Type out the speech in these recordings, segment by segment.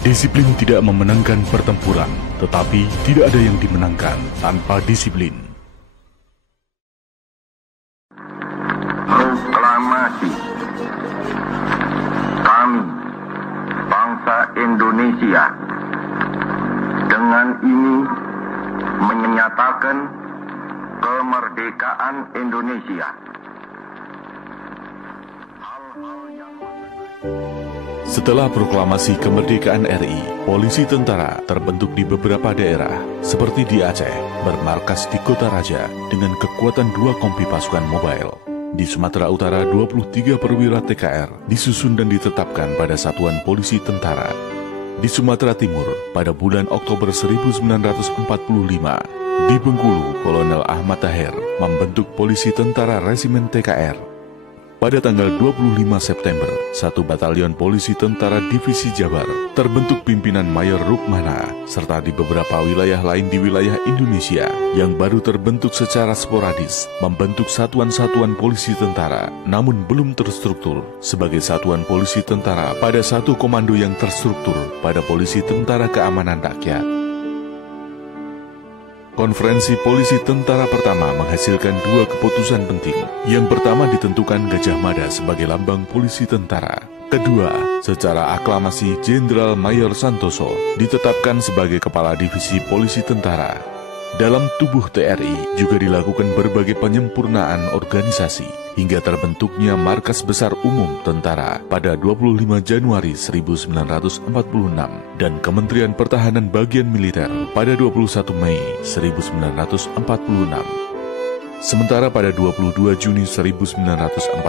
Disiplin tidak memenangkan pertempuran, tetapi tidak ada yang dimenangkan tanpa disiplin. Proklamasi. Kami, bangsa Indonesia, dengan ini menyatakan kemerdekaan Indonesia. Setelah proklamasi kemerdekaan RI, polisi tentara terbentuk di beberapa daerah, seperti di Aceh, bermarkas di Kota Raja dengan kekuatan 2 kompi pasukan mobile. Di Sumatera Utara, 23 perwira TKR disusun dan ditetapkan pada Satuan Polisi Tentara. Di Sumatera Timur, pada bulan Oktober 1945, di Bengkulu, Kolonel Ahmad Taher membentuk Polisi Tentara Resimen TKR. Pada tanggal 25 September, 1 Batalion Polisi Tentara Divisi Jabar terbentuk pimpinan Mayor Rukmana, serta di beberapa wilayah lain di wilayah Indonesia yang baru terbentuk secara sporadis, membentuk satuan-satuan polisi tentara, namun belum terstruktur sebagai satuan polisi tentara pada satu komando yang terstruktur pada Polisi Tentara Keamanan Rakyat. Konferensi Polisi Tentara pertama menghasilkan 2 keputusan penting. Yang pertama ditentukan Gajah Mada sebagai lambang polisi tentara. Kedua, secara aklamasi Jenderal Mayor Santoso ditetapkan sebagai Kepala Divisi Polisi Tentara. Dalam tubuh TRI juga dilakukan berbagai penyempurnaan organisasi hingga terbentuknya Markas Besar Umum Tentara pada 25 Januari 1946 dan Kementerian Pertahanan Bagian Militer pada 21 Mei 1946. Sementara pada 22 Juni 1946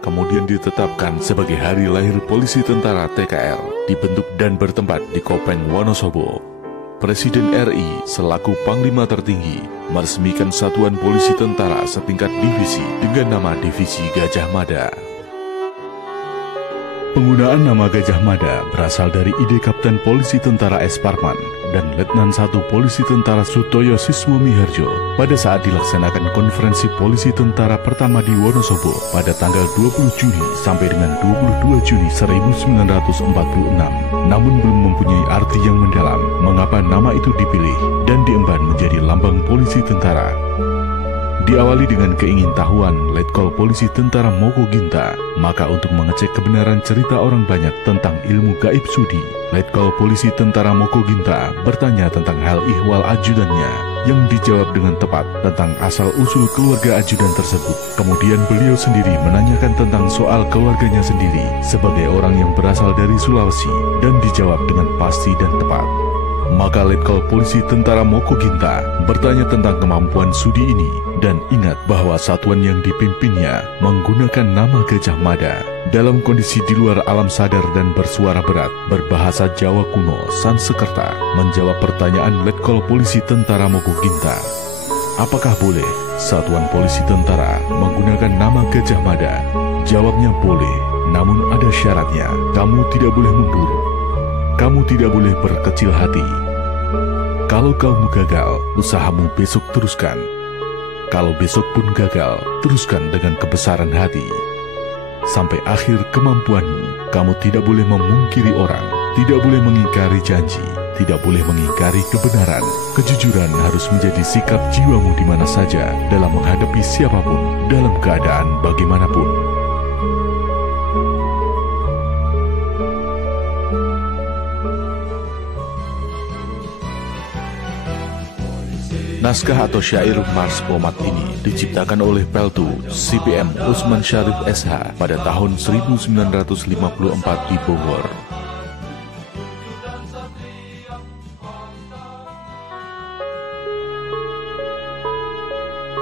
kemudian ditetapkan sebagai hari lahir Polisi Tentara TKR, dibentuk dan bertempat di Kopeng Wonosobo. Presiden RI selaku Panglima tertinggi meresmikan Satuan Polisi Tentara setingkat divisi dengan nama Divisi Gajah Mada. Penggunaan nama Gajah Mada berasal dari ide Kapten Polisi Tentara S. Parman dan Letnan 1 Polisi Tentara Sutoyo Siswo Miharjo pada saat dilaksanakan konferensi polisi tentara pertama di Wonosobo pada tanggal 20 Juni sampai dengan 22 Juni 1946. Namun belum mempunyai arti yang mendalam mengapa nama itu dipilih dan diemban menjadi lambang polisi tentara. Diawali dengan keingintahuan Letkol Polisi Tentara Moko Ginta, maka untuk mengecek kebenaran cerita orang banyak tentang ilmu gaib sudi, Letkol Polisi Tentara Moko Ginta bertanya tentang hal ihwal ajudannya, yang dijawab dengan tepat tentang asal-usul keluarga ajudan tersebut. Kemudian beliau sendiri menanyakan tentang soal keluarganya sendiri sebagai orang yang berasal dari Sulawesi, dan dijawab dengan pasti dan tepat. Maka Letkol Polisi Tentara Moko Ginta bertanya tentang kemampuan sudi ini dan ingat bahwa satuan yang dipimpinnya menggunakan nama Gajah Mada dalam kondisi di luar alam sadar dan bersuara berat berbahasa Jawa kuno Sansekerta menjawab pertanyaan Letkol Polisi Tentara Moko Ginta. Apakah boleh satuan polisi tentara menggunakan nama Gajah Mada? Jawabnya boleh, namun ada syaratnya. Kamu tidak boleh mundur. Kamu tidak boleh berkecil hati. Kalau kamu gagal, usahamu besok teruskan. Kalau besok pun gagal, teruskan dengan kebesaran hati. Sampai akhir kemampuanmu, kamu tidak boleh memungkiri orang, tidak boleh mengingkari janji, tidak boleh mengingkari kebenaran. Kejujuran harus menjadi sikap jiwamu di mana saja, dalam menghadapi siapapun, dalam keadaan bagaimanapun. Naskah atau syair Mars Pomat ini diciptakan oleh Peltu CPM Usman Syarif SH pada tahun 1954 di Bogor.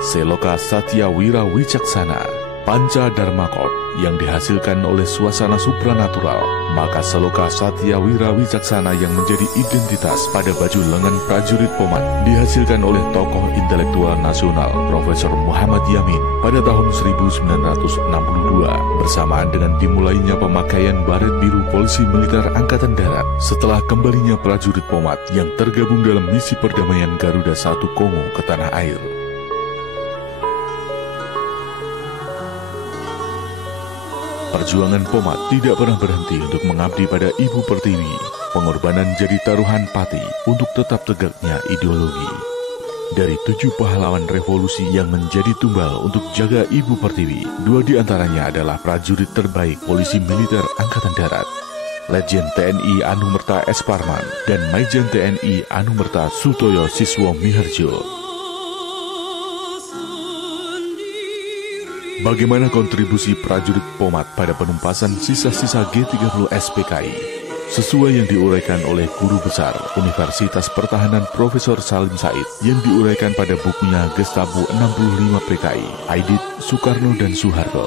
Seloka Satya Wira Wicaksana, Panca Dharmakot yang dihasilkan oleh suasana supranatural, maka Seloka Satya Wira Wicaksana yang menjadi identitas pada baju lengan prajurit Pomat dihasilkan oleh tokoh intelektual nasional Profesor Muhammad Yamin pada tahun 1962 bersamaan dengan dimulainya pemakaian baret biru polisi militer Angkatan Darat setelah kembalinya prajurit Pomat yang tergabung dalam misi perdamaian Garuda 1 Kongo ke tanah air. Perjuangan Pomat tidak pernah berhenti untuk mengabdi pada Ibu Pertiwi. Pengorbanan jadi taruhan pati untuk tetap tegaknya ideologi. Dari 7 pahlawan revolusi yang menjadi tumbal untuk jaga Ibu Pertiwi, 2 diantaranya adalah prajurit terbaik Polisi Militer Angkatan Darat, Letjen TNI Anumerta S. Parman dan Maijen TNI Anumerta Sutoyo Siswo Miharjo. Bagaimana kontribusi prajurit Pomat pada penumpasan sisa-sisa G30 SPKI? Sesuai yang diuraikan oleh Guru Besar Universitas Pertahanan Profesor Salim Said yang diuraikan pada bukunya Gestapo 65 PKI, Aidit, Soekarno, dan Soeharto.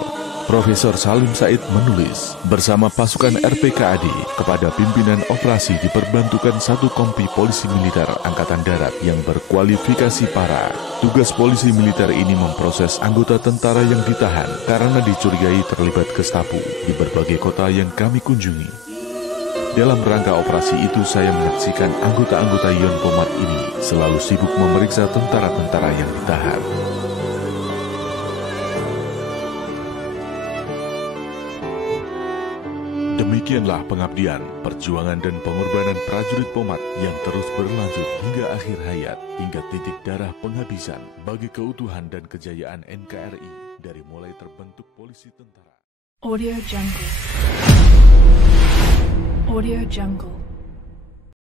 Profesor Salim Said menulis, bersama pasukan RPKAD kepada pimpinan operasi diperbantukan 1 kompi polisi militer Angkatan Darat yang berkualifikasi para. Tugas polisi militer ini memproses anggota tentara yang ditahan karena dicurigai terlibat Gestapo di berbagai kota yang kami kunjungi. Dalam rangka operasi itu saya menyaksikan anggota-anggota Yon Pomat ini selalu sibuk memeriksa tentara-tentara yang ditahan. Demikianlah pengabdian, perjuangan dan pengorbanan prajurit Pomat yang terus berlanjut hingga akhir hayat, hingga titik darah penghabisan bagi keutuhan dan kejayaan NKRI dari mulai terbentuk polisi tentara. Audio Jungle. Audio Jungle.